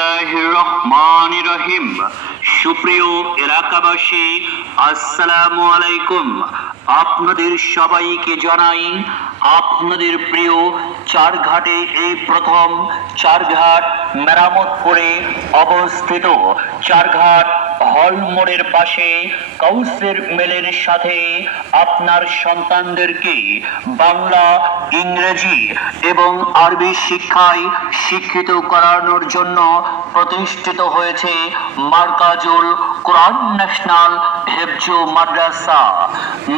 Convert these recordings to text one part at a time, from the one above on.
বিসমিল্লাহির রহমানির রহিম। সুপ্রিয় এলাকাবাসী, আসসালামু আলাইকুম। আপনাদের সবাইকে জানাই আপনাদের প্রিয় চারঘাটে এই প্রথম চারঘাট মেরামতপুরে অবস্থিত চারঘাট হল মোড়ের পাশে কাউসের মেলের সাথে আপনার সন্তানদেরকে বাংলা, ইংরেজি এবং আরবি শিক্ষায় শিক্ষিত করানোর জন্য প্রতিষ্ঠিত হয়েছে মার্কাজুল কোরআন ন্যাশনাল হেফজ মাদ্রাসা।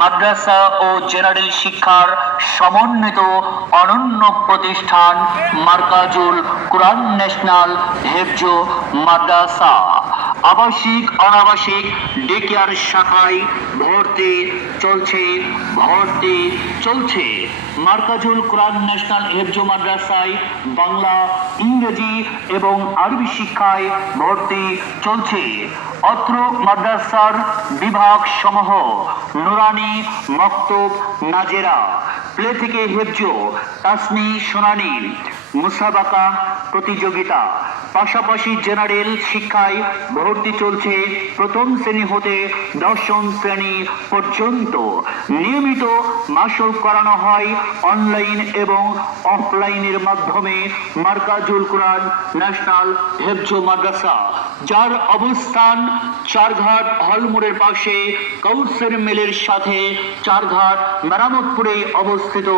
মাদ্রাসা ও জেনারেল শিক্ষার সমন্বিত অনন্য প্রতিষ্ঠান মার্কাজুল কোরআন ন্যাশনাল হেফজ মাদ্রাসা। আবাসিক অনাবাসিক ডে কেয়ার শাখায় ভর্তি চলছে। মার্কাজুল কোরআন ন্যাশনাল হেফজ মাদ্রাসায় বাংলা, ইংরেজি এবং আরবি শিক্ষায় ভর্তি চলছে। অত্র মাদ্রাসার বিভাগ সমূহ নুরানি, মক্তব, নাজেরা, প্লে থেকে হেফজ, তাসনি, শুনানি, মুসাবাকা প্রতিযোগিতা। পাশাপাশি জেনারেল শিক্ষায় ভর্তি চলছে প্রথম শ্রেণী হতে দশম শ্রেণী পর্যন্ত। নিয়মিত মাসুল করানো হয় অনলাইন এবং অফলাইনের মাধ্যমে। মার্কাজুল কোরআন ন্যাশনাল হেফজ মাদ্রাসা, যার অবস্থান চারঘাট হলমোড়ের পাশে কাউসের মিলের সাথে চারঘাট মেরামতপুরে অবস্থিত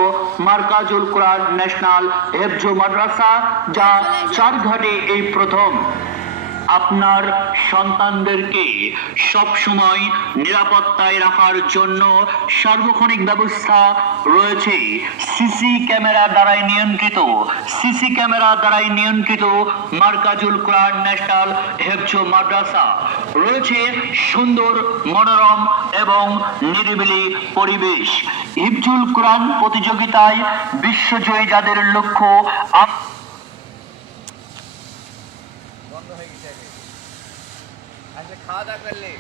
মার্কাজুল কোরআন ন্যাশনাল হেফজ মাদ্রাসা, যা চারঘাটে এই প্রথম। আপনার সন্তানদেরকে সবসময় নিরাপত্তায় রাখার জন্য সার্বক্ষণিক ব্যবস্থা রয়েছে। সিসি ক্যামেরা দ্বারাই নিয়ন্ত্রিত মার্কাজুল কোরআন ন্যাশনাল হেফজ মাদ্রাসা। রয়েছে সুন্দর, মনোরম এবং নিরিবিলি পরিবেশ। হিফজুল কোরআন প্রতিযোগিতায় বিশ্বজয়ী যাদের লক্ষ্য খাওয়া দাওয়া করলে